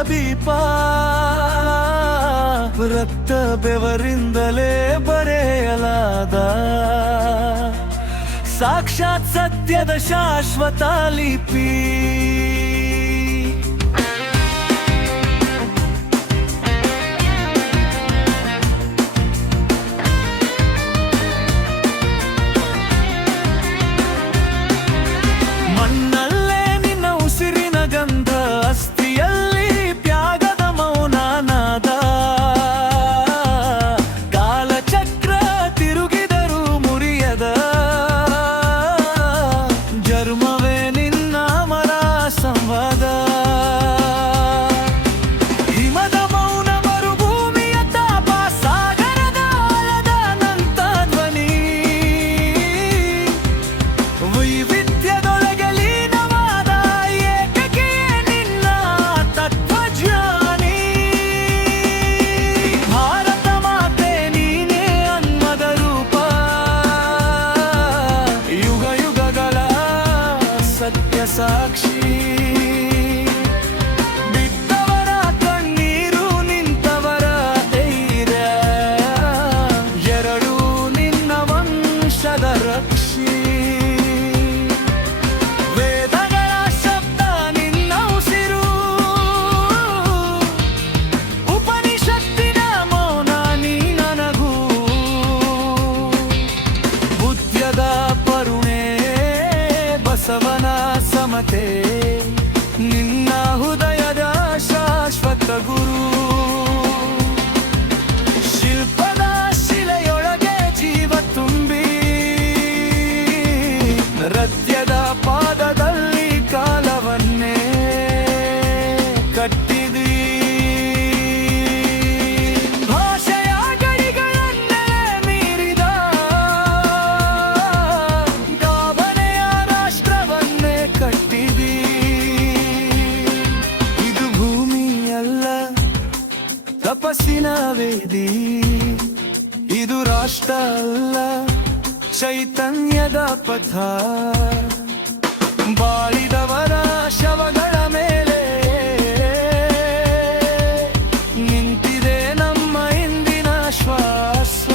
ದಾರದೀಪ ರಕ್ತ ಬೆವರಿಂದಲೇ ಬರೆಯಲಾದ ಸಾಕ್ಷಾತ್ ಸತ್ಯದ ಶಾಶ್ವತ ಲಿಪಿ. ಮಣ್ಣಲ್ಲೇ ನಿನ್ನ ಉಸಿರಿನ ಗಂಧ, ಅಸ್ಥಿಯಲ್ಲಿ ತ್ಯಾಗದ ಮೌನಾನಾದ. ಕಾಲಚಕ್ರ ತಿರುಗಿದರೂ ಮುರಿಯದ ಜರ್ಮವೇ ನಿನ್ನ ಅಮರ ಸಂವಾದ. ಹಿಮದ ಮೌನ ಮರುಭೂಮಿಯ ತಾಪ, ಸಾಗರದ ಆಳದ ಅನಂತ ಧ್ವನಿ. ವೈವಿಧ್ಯದೊಳಗೆ ಲೀನವಾದ ಏಕತೆಯೇ ನಿನ್ನ ತತ್ವಜ್ಞಾನಿ. ಭಾರತ ಮಾತೆ ನೀನೇ ಅನ್ಮದ ರೂಪ, ಯುಗ ಯುಗಗಳ ಸತ್ಯ ಸಾಕ್ಷಿ. ಬಿದ್ದವರ ಕಣ್ಣೀರು, ನಿಂತವರ ಧೈರ್ಯ, ಎರಡೂ ನಿನ್ನ ವಂಶದ ರಕ್ಷಿ. ವೇದಗಳ ಶಬ್ದ ನಿನ್ನ ಉಸಿರು, ಉಪನಿಷತ್ತಿನ ಮೌನ ನೀ ನನಗೂ. ಬುದ್ಧದ ಪರುಣೆ, ಬಸವನ ಸಮತೆ, ನಿನ್ನ ಹೃದಯದ ಶಾಶ್ವತ ಗುರು. ಶಿಲ್ಪದ ಶಿಲೆಯೊಳಗೆ ಜೀವ ತುಂಬಿ, ರಥ್ಯದ ಪಾದದಲ್ಲಿ ಕಾಲವನ್ನೇ ಕಟ್ಟಿದಿ. ಭಾಷೆಯ ಗಡಿಗಳನ್ನೇ ಮೀರಿದ ಭಾವನೆಯ ರಾಷ್ಟ್ರವನ್ನೇ ಕಟ್ಟಿದಿ. ಇದು ಭೂಮಿಯಲ್ಲ, ತಪಸ್ಸಿನ ವೇದಿ. ಇದು ರಾಷ್ಟ್ರ ಅಲ್ಲ, ಚೈತನ್ಯದ ಪಥ. ಬಾಳಿದವರ ಶವಗಳ ಮೇಲೆ ನಿಂತಿದೆ ನಮ್ಮ ಇಂದಿನ ಶ್ವಾಸ.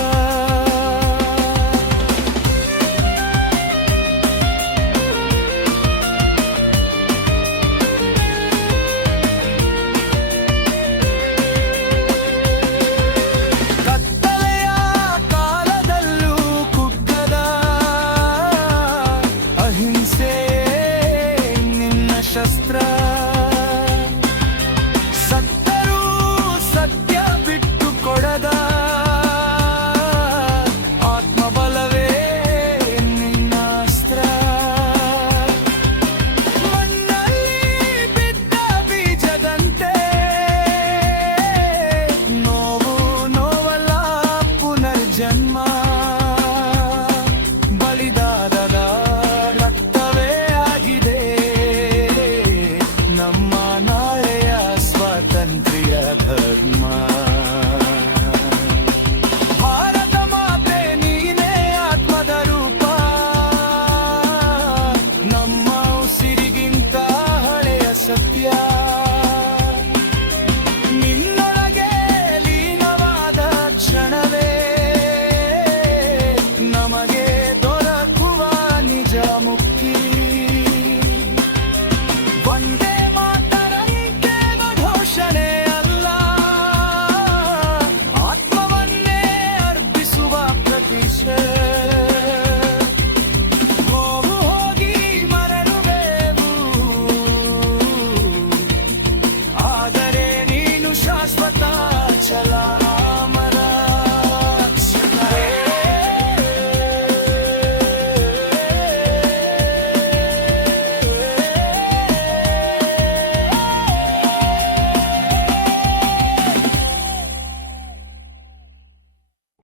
ಕತ್ತಲೆಯ ಕಾಲದಲ್ಲೂ ಕುಗ್ಗದ ಅಹಿಂಸೆ ನಿನ್ನ ಶಸ್ತ್ರ.